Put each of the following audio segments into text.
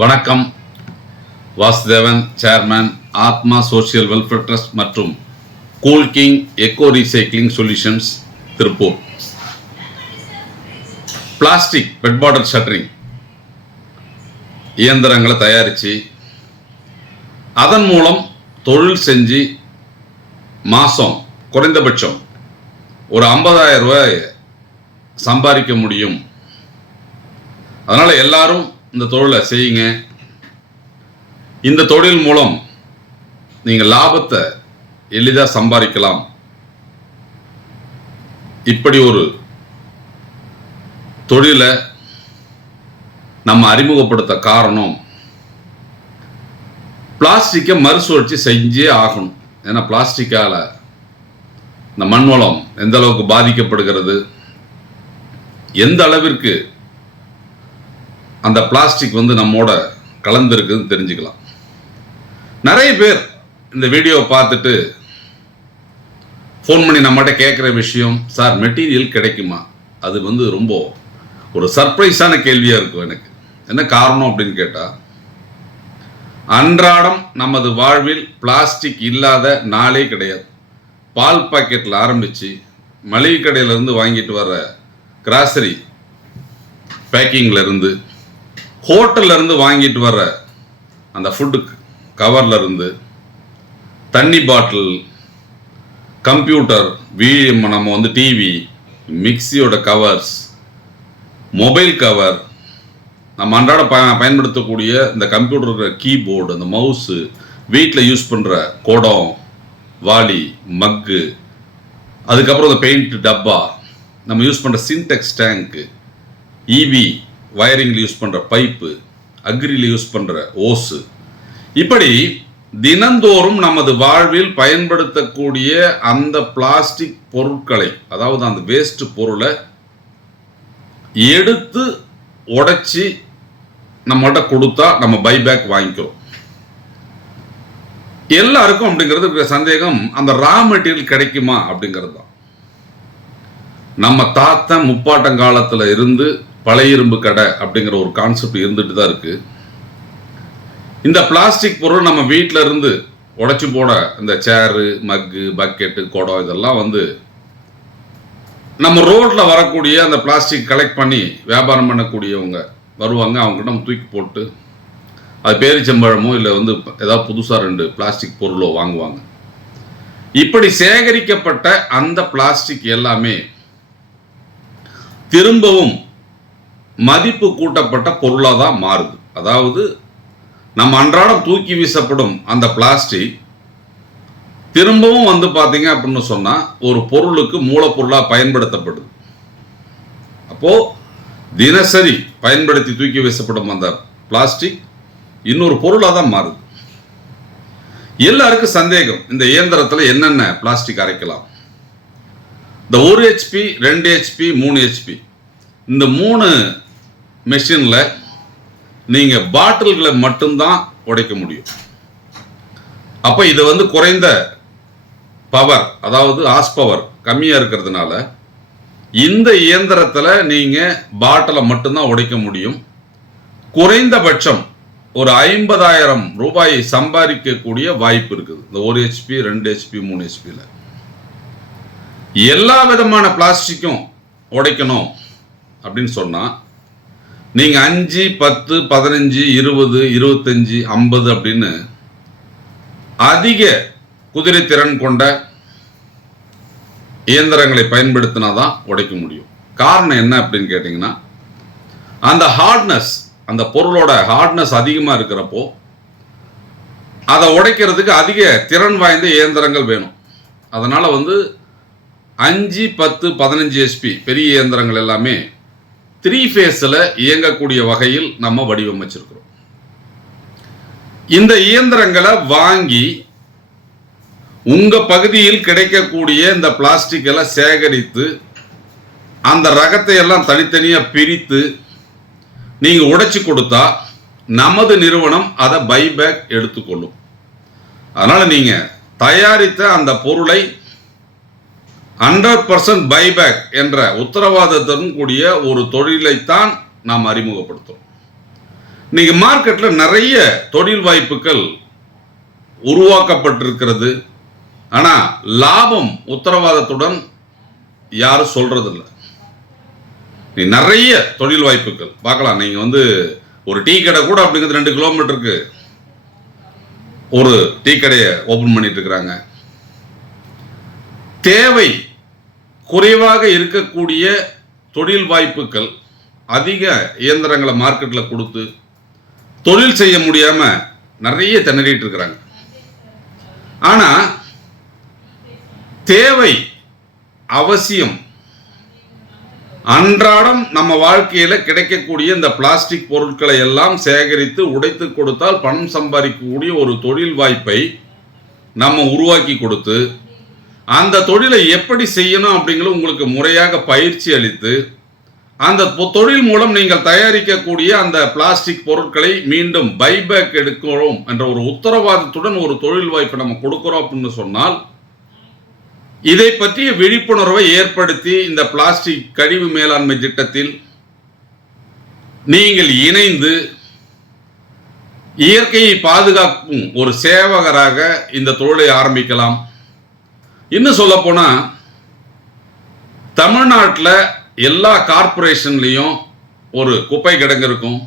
வணக்கம். Vasudevan chairman Atma social welfare trust மற்றும் cool king eco recycling solutions Tiruppur. Plastic PET bottle shuttering இயந்திரங்களை தயாரித்து அதன் மூலம் தொழில் செஞ்சு மாதம் குறைந்தபட்சம் ஒரு 50000 ரூபாய் சம்பாதிக்க முடியும். அதனால் எல்லாரும் இந்த தொழிலை செய்யுங்க. இந்த தொழில் மூலம் நீங்கள் லாபத்தை எளிதாக சம்பாதிக்கலாம். இப்படி ஒரு தொழிலை நம்ம அறிமுகப்படுத்த காரணம் பிளாஸ்டிக்கை மறுசுழற்சி செஞ்சே ஆகணும். ஏன்னா பிளாஸ்டிக்கால் இந்த மண் வளம் எந்த அளவுக்கு பாதிக்கப்படுகிறது எந்த அளவிற்கு அந்த பிளாஸ்டிக் வந்து நம்மோட கலந்துருக்குன்னு தெரிஞ்சுக்கலாம். நிறைய பேர் இந்த வீடியோ பார்த்துட்டு ஃபோன் பண்ணி நம்மகிட்ட கேட்குற விஷயம் சார் மெட்டீரியல் கிடைக்குமா? அது வந்து ரொம்ப ஒரு சர்ப்ரைஸான கேள்வியாக இருக்கும் எனக்கு. என்ன காரணம் அப்படின்னு கேட்டால் அன்றாடம் நமது வாழ்வில் பிளாஸ்டிக் இல்லாத நாளே கிடையாது. பால் பாக்கெட்டில் ஆரம்பித்து மளிகை கடையிலேருந்து வாங்கிட்டு வர கிராசரி பேக்கிங்லேருந்து இருந்து ஹோட்டல்ல இருந்து வாங்கிட்டு வர அந்த ஃபுட்டு கவர்ல இருந்து தண்ணி பாட்டில் கம்ப்யூட்டர் வீ நம்ம வந்து டிவி மிக்சியோட கவர்ஸ் மொபைல் கவர் நம்ம அன்றாட ப பயன்படுத்தக்கூடிய இந்த கம்ப்யூட்டர் கீபோர்டு அந்த மவுஸு வீட்டில் யூஸ் பண்ணுற குடம் வாளி மக்கு அதுக்கப்புறம் இந்த பெயிண்ட் டப்பா நம்ம யூஸ் பண்ணுற சின்டெக்ஸ் டேங்க்கு இவி வயரிங்கில் யூஸ் பண்ணுற பைப்பு அக்ரியில் யூஸ் பண்ணுற ஓஸு இப்படி தினந்தோறும் நமது வாழ்வில் பயன்படுத்தக்கூடிய அந்த பிளாஸ்டிக் பொருட்களை அதாவது அந்த வேஸ்ட் பொருளை எடுத்து உடைச்சி நம்மகிட்ட கொடுத்தா நம்ம பைபேக் வாங்கிக்கிறோம். எல்லாருக்கும் அப்படிங்கிறது சந்தேகம் அந்த ரா மெட்டீரியல் கிடைக்குமா அப்படிங்கிறது தான். நம்ம தாத்தன் முப்பாட்டங்காலத்தில் இருந்து பழைய இரும்பு கடை அப்படிங்கிற ஒரு கான்செப்ட் இருந்துட்டு தான் இருக்குது இந்த பிளாஸ்டிக் பொருள் நம்ம வீட்டில் இருந்து உடச்சி போட இந்த சேரு மக்கு பக்கெட்டு குடம் இதெல்லாம் வந்து நம்ம ரோட்டில் வரக்கூடிய அந்த பிளாஸ்டிக் கலெக்ட் பண்ணி வியாபாரம் பண்ணக்கூடியவங்க வருவாங்க. அவங்ககிட்ட நம்ம தூக்கி போட்டு அது பேரிச்சம்பழமோ இல்லை வந்து ஏதாவது புதுசாக ரெண்டு பிளாஸ்டிக் பொருளோ வாங்குவாங்க. இப்படி சேகரிக்கப்பட்ட அந்த பிளாஸ்டிக் எல்லாமே திரும்பவும் மதிப்பு கூட்டப்பட்ட பொருளாக தான் மாறுது. அதாவது நம்ம அன்றாடம் தூக்கி வீசப்படும் அந்த பிளாஸ்டிக் திரும்பவும் வந்து பார்த்தீங்க அப்படின்னு சொன்னால் ஒரு பொருளுக்கு மூலப்பொருளாக பயன்படுத்தப்படுது. அப்போது தினசரி பயன்படுத்தி தூக்கி வீசப்படும் அந்த பிளாஸ்டிக் இன்னொரு பொருளாக தான் மாறுது. எல்லாருக்கும் சந்தேகம் இந்த இயந்திரத்தில் என்னென்ன பிளாஸ்டிக் அரைக்கலாம்? இந்த ஒரு ஹெச்பி ரெண்டு ஹெச்பி மூணு ஹெச்பி இந்த மூணு மெஷினில் நீங்கள் பாட்டில்களை மட்டும்தான் உடைக்க முடியும். அப்போ இது வந்து குறைந்த பவர் அதாவது ஆஸ் பவர் கம்மியாக இருக்கிறதுனால இந்த இயந்திரத்தில் நீங்கள் பாட்டிலை மட்டும்தான் உடைக்க முடியும். குறைந்தபட்சம் ஒரு ஐம்பதாயிரம் ரூபாயை சம்பாதிக்கக்கூடிய வாய்ப்பு இருக்குது. இந்த ஒரு ஹெச்பி ரெண்டு ஹெச்பி மூணு ஹெச்பியில் எல்லா விதமான பிளாஸ்டிக்கும் உடைக்கணும் அப்படின்னு சொன்னால் நீங்கள் அஞ்சு பத்து பதினஞ்சு இருபது இருபத்தஞ்சி ஐம்பது அப்படின்னு அதிக குதிரை திறன் கொண்ட இயந்திரங்களை பயன்படுத்தினா தான் உடைக்க முடியும். காரணம் என்ன அப்படின்னு கேட்டிங்கன்னா அந்த ஹார்ட்னஸ் அந்த பொருளோட ஹார்ட்னஸ் அதிகமாக இருக்கிறப்போ அதை உடைக்கிறதுக்கு அதிக திறன் வாய்ந்த இயந்திரங்கள் வேணும். அதனால் வந்து அஞ்சு பத்து பதினஞ்சு எஸ்பி பெரிய இயந்திரங்கள் எல்லாமே த்ரீ ஃபேஸில் இயங்கக்கூடிய வகையில் நம்ம வடிவமைச்சிருக்கிறோம். இந்த இயந்திரங்களை வாங்கி உங்கள் பகுதியில் கிடைக்கக்கூடிய இந்த பிளாஸ்டிக் எல்லாம் சேகரித்து அந்த ரகத்தை எல்லாம் தனித்தனியாக பிரித்து நீங்கள் உடைச்சி கொடுத்தா நமது நிறுவனம் அதை பைபேக் எடுத்துக்கொள்ளும். அதனால் நீங்கள் தயாரித்த அந்த பொருளை ஹண்ட்ரட் பர்சன்ட் பைபேக் என்ற உத்தரவாதத்துடன் கூடிய ஒரு தொழிலைத்தான் நாம் அறிமுகப்படுத்தும் இன்னைக்கு மார்க்கெட்டில் நிறைய தொழில் வாய்ப்புகள் உருவாக்கப்பட்டிருக்கிறது. ஆனால் லாபம் உத்தரவாதத்துடன் யாரும் சொல்றதில்ல. நீ நிறைய தொழில் வாய்ப்புகள். பார்க்கலாம் நீங்கள் வந்து ஒரு டீ கடை கூட அப்படிங்கிறது ரெண்டு கிலோமீட்டருக்கு ஒரு டீ கடையை ஓப்பன் பண்ணிட்டு இருக்கிறாங்க. தேவை குறைவாக இருக்கக்கூடிய தொழில் வாய்ப்புகள் அதிக இயந்திரங்களை மார்க்கெட்டில் கொடுத்து தொழில் செய்ய முடியாமல் நிறைய திணறிட்டு இருக்கிறாங்க. ஆனால் தேவை அவசியம். அன்றாடம் நம்ம வாழ்க்கையில் கிடைக்கக்கூடிய இந்த பிளாஸ்டிக் பொருட்களை எல்லாம் சேகரித்து உடைத்து கொடுத்தால் பணம் சம்பாதிக்கக்கூடிய ஒரு தொழில் வாய்ப்பை நம்ம உருவாக்கி கொடுத்து அந்த தொழிலை எப்படி செய்யணும் அப்படிங்கிறது உங்களுக்கு முறையாக பயிற்சி அளித்து அந்த தொழில் மூலம் நீங்கள் தயாரிக்கக்கூடிய அந்த பிளாஸ்டிக் பொருட்களை மீண்டும் பைபேக் எடுக்கிறோம் என்ற ஒரு உத்தரவாதத்துடன் ஒரு தொழில் வாய்ப்பை நம்ம கொடுக்குறோம் அப்படின்னு சொன்னால் இதை பற்றிய விழிப்புணர்வை ஏற்படுத்தி இந்த பிளாஸ்டிக் கழிவு மேலாண்மை திட்டத்தில் நீங்கள் இணைந்து இயற்கையை பாதுகாக்கும் ஒரு சேவகராக இந்த தொழிலை ஆரம்பிக்கலாம். இன்னும் சொல்ல போனா தமிழ்நாட்டில் எல்லா கார்ப்பரேஷன்லேயும் ஒரு குப்பை கிடங்கு இருக்கும்.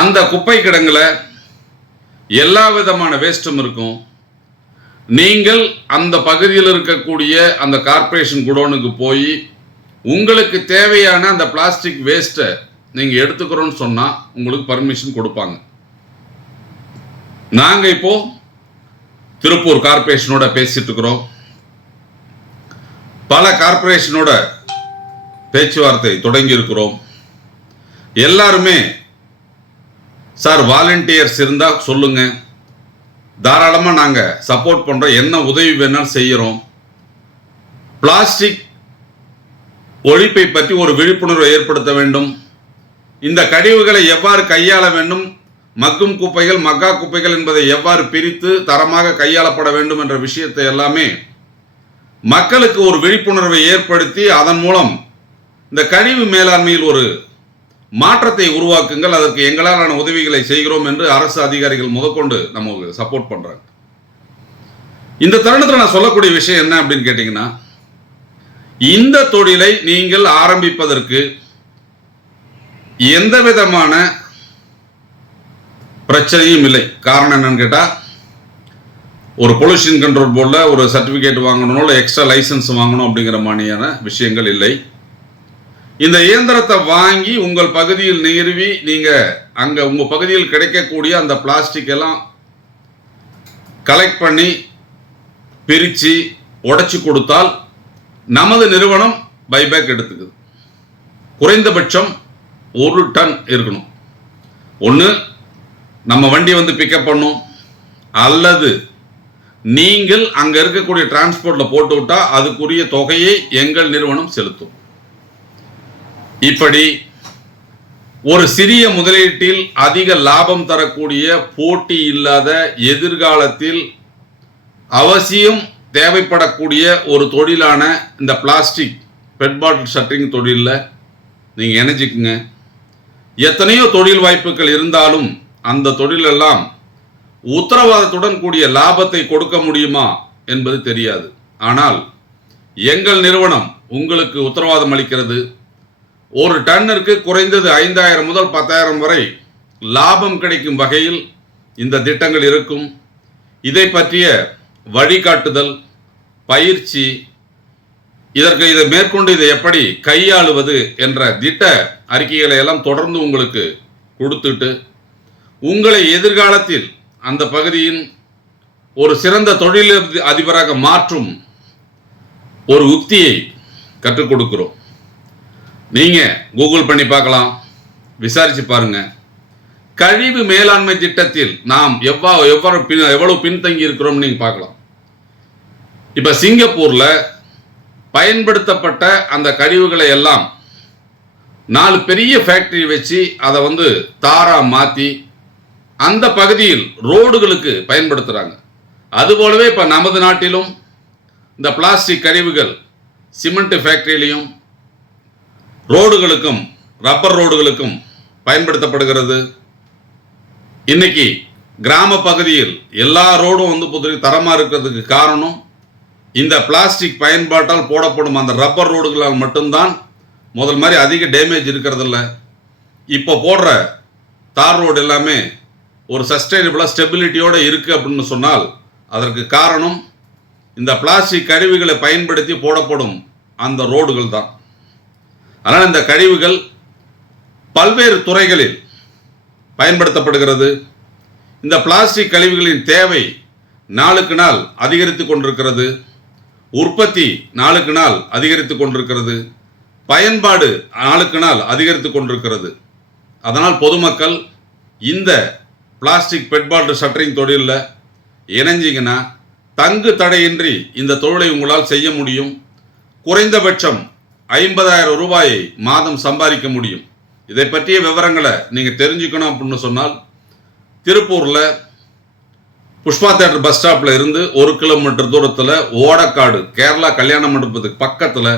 அந்த குப்பை கிடங்குல எல்லா விதமான வேஸ்ட்டும் இருக்கும். நீங்கள் அந்த பகுதியில் இருக்கக்கூடிய அந்த கார்ப்பரேஷன் குடோனுக்கு போய் உங்களுக்கு தேவையான அந்த பிளாஸ்டிக் வேஸ்ட்டை நீங்கள் எடுத்துக்கிறோன்னு சொன்னால் உங்களுக்கு பர்மிஷன் கொடுப்பாங்க. நாங்கள் இப்போ திருப்பூர் கார்ப்பரேஷனோட பேசிட்டு இருக்கிறோம். பல கார்ப்பரேஷனோட பேச்சுவார்த்தை தொடங்கி இருக்கிறோம். எல்லாருமே சார் வாலண்டியர்ஸ் இருந்தால் சொல்லுங்க. தாராளமாக நாங்கள் சப்போர்ட் பண்ணுறோம் என்ன உதவி வேணாலும் செய்கிறோம் பிளாஸ்டிக் ஒழிப்பை பற்றி ஒரு விழிப்புணர்வை ஏற்படுத்த வேண்டும். இந்த கழிவுகளை எவ்வாறு கையாள வேண்டும் மக்கும் குப்பைகள் மக்கா குப்பைகள் என்பதை எவ்வாறு பிரித்து தரமாக கையாளப்பட வேண்டும் என்ற விஷயத்தை எல்லாமே மக்களுக்கு ஒரு விழிப்புணர்வை ஏற்படுத்தி அதன் மூலம் இந்த கழிவு மேலாண்மையில் ஒரு மாற்றத்தை உருவாக்குங்கள் அதற்கு எங்களாலான உதவிகளை செய்கிறோம் என்று அரசு அதிகாரிகள் முதற்கொண்டு நமக்கு சப்போர்ட் பண்றாங்க. இந்த தருணத்தில் நான் சொல்லக்கூடிய விஷயம் என்ன அப்படின்னு கேட்டிங்கன்னா இந்த தொழிலை நீங்கள் ஆரம்பிப்பதற்கு எந்த விதமான பிரச்சனையும் இல்லை. காரணம் என்னன்னு கேட்டால் ஒரு பொல்யூஷன் கண்ட்ரோல் போர்டில் ஒரு சர்டிஃபிகேட் வாங்கணும் இல்லை எக்ஸ்ட்ரா லைசன்ஸ் வாங்கணும் அப்படிங்கிற மாதிரியான விஷயங்கள் இல்லை. இந்த இயந்திரத்தை வாங்கி உங்கள் பகுதியில் நிறுவி நீங்கள் அங்கே உங்கள் பகுதியில் கிடைக்கக்கூடிய அந்த பிளாஸ்டிக் எல்லாம் கலெக்ட் பண்ணி பிரித்து உடச்சி கொடுத்தால் நமது நிறுவனம் பைபேக் எடுத்துக்குது. குறைந்தபட்சம் ஒரு டன் இருக்கணும். ஒன்று நம்ம வண்டி வந்து பிக்கப் பண்ணும். அல்லது நீங்கள் அங்கே இருக்கக்கூடிய டிரான்ஸ்போர்ட்டில் போட்டு விட்டால் அதுக்குரிய தொகையை எங்கள் நிறுவனம் செலுத்தும். இப்படி ஒரு சிறிய முதலீட்டில் அதிக லாபம் தரக்கூடிய போட்டி இல்லாத எதிர்காலத்தில் அவசியம் தேவைப்படக்கூடிய ஒரு தொழிலான இந்த பிளாஸ்டிக் பெட் பாட்டில் ஷட்டரிங் தொழிலில் நீங்கள் இணைஞ்சிக்குங்க. எத்தனையோ தொழில் வாய்ப்புகள் இருந்தாலும் அந்த தொழிலெல்லாம் உத்தரவாதத்துடன் கூடிய லாபத்தை கொடுக்க முடியுமா என்பது தெரியாது. ஆனால் எங்கள் நிறுவனம் உங்களுக்கு உத்தரவாதம் அளிக்கிறது. ஒரு டன்னிற்கு குறைந்தது ஐந்தாயிரம் முதல் பத்தாயிரம் வரை லாபம் கிடைக்கும் வகையில் இந்த திட்டங்கள் இருக்கும். இதை பற்றிய வழிகாட்டுதல் பயிற்சி இதற்கு இதை மேற்கொண்டு இதை எப்படி கையாளுவது என்ற திட்ட அறிக்கைகளை எல்லாம் தொடர்ந்து உங்களுக்கு கொடுத்துட்டு உங்களை எதிர்காலத்தில் அந்த பகுதியின் ஒரு சிறந்த தொழில் அதிபராக மாற்றும் ஒரு உத்தியை கற்றுக் கொடுக்குறோம். நீங்கள் கூகுள் பண்ணி பார்க்கலாம். விசாரித்து பாருங்க. கழிவு மேலாண்மை திட்டத்தில் நாம் எவ்வா எவ்வாறு பின் எவ்வளவு பின்தங்கி இருக்கிறோம் நீங்கள் பார்க்கலாம். இப்போ சிங்கப்பூரில் பயன்படுத்தப்பட்ட அந்த கழிவுகளை எல்லாம் நாலு பெரிய ஃபேக்டரி வச்சு அதை வந்து தாரா மாற்றி அந்த பகுதியில் ரோடுகளுக்கு பயன்படுத்துகிறாங்க அதுபோலவே இப்போ நமது நாட்டிலும் இந்த பிளாஸ்டிக் கழிவுகள் சிமெண்ட் ஃபேக்ட்ரியிலையும் ரோடுகளுக்கும் ரப்பர் ரோடுகளுக்கும் பயன்படுத்தப்படுகிறது. இன்னைக்கு கிராம பகுதியில் எல்லா ரோடும் வந்து புதிய தரமாக இருக்கிறதுக்கு காரணம் இந்த பிளாஸ்டிக் பயன்பாட்டால் போடப்படும் அந்த ரப்பர் ரோடுகளால் மட்டும்தான் முதல் மாதிரி அதிக டேமேஜ் இருக்கிறதில்ல. இப்போ போடுற தார் ரோடு எல்லாமே ஒரு சஸ்டைனபிளாக ஸ்டெபிலிட்டியோடு இருக்குது அப்படின்னு சொன்னால் அதற்கு காரணம் இந்த பிளாஸ்டிக் கழிவுகளை பயன்படுத்தி போடப்படும் அந்த ரோடுகள் தான். அதனால் இந்த கழிவுகள் பல்வேறு துறைகளில் பயன்படுத்தப்படுகிறது. இந்த பிளாஸ்டிக் கழிவுகளின் தேவை நாளுக்கு நாள் அதிகரித்து கொண்டிருக்கிறது. உற்பத்தி நாளுக்கு நாள் அதிகரித்து கொண்டிருக்கிறது. பயன்பாடு நாளுக்கு நாள் அதிகரித்து கொண்டிருக்கிறது. அதனால் பொதுமக்கள் இந்த பிளாஸ்டிக் பெட் ஷட்டரிங் தொழிலில் இணைஞ்சிங்கன்னா தங்கு தடையின்றி இந்த தொழிலை உங்களால் செய்ய முடியும். குறைந்தபட்சம் ஐம்பதாயிரம் ரூபாயை மாதம் சம்பாதிக்க முடியும். இதை பற்றிய விவரங்களை நீங்கள் தெரிஞ்சுக்கணும் அப்படின்னு சொன்னால் திருப்பூரில் புஷ்பா தேட்டர் பஸ் ஸ்டாப்பில் இருந்து ஒரு கிலோமீட்டர் தூரத்தில் ஓடக்காடு கேரளா கல்யாண மண்டபத்துக்கு பக்கத்தில்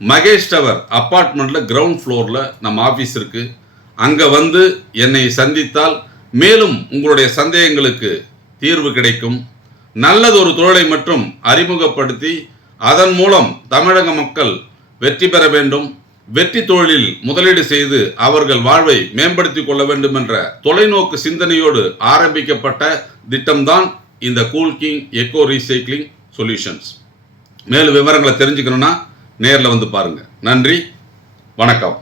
மகேஷ் டவர் அப்பார்ட்மெண்ட்டில் கிரவுண்ட் ஃப்ளோரில் நம்ம ஆஃபீஸ் இருக்குது அங்கே வந்து என்னை சந்தித்தால் மேலும் உங்களுடைய சந்தேகங்களுக்கு தீர்வு கிடைக்கும். நல்லது ஒரு தொழிலை மட்டும் அறிமுகப்படுத்தி அதன் மூலம் தமிழக மக்கள் வெற்றி பெற வேண்டும். வெற்றி தொழிலில் முதலீடு செய்து அவர்கள் வாழ்வை மேம்படுத்தி கொள்ள வேண்டும் என்ற தொலைநோக்கு சிந்தனையோடு ஆரம்பிக்கப்பட்ட திட்டம்தான் இந்த cool king eco recycling solutions. மேலும் விவரங்களை தெரிஞ்சுக்கணும்னா நேரில் வந்து பாருங்கள் நன்றி. வணக்கம்.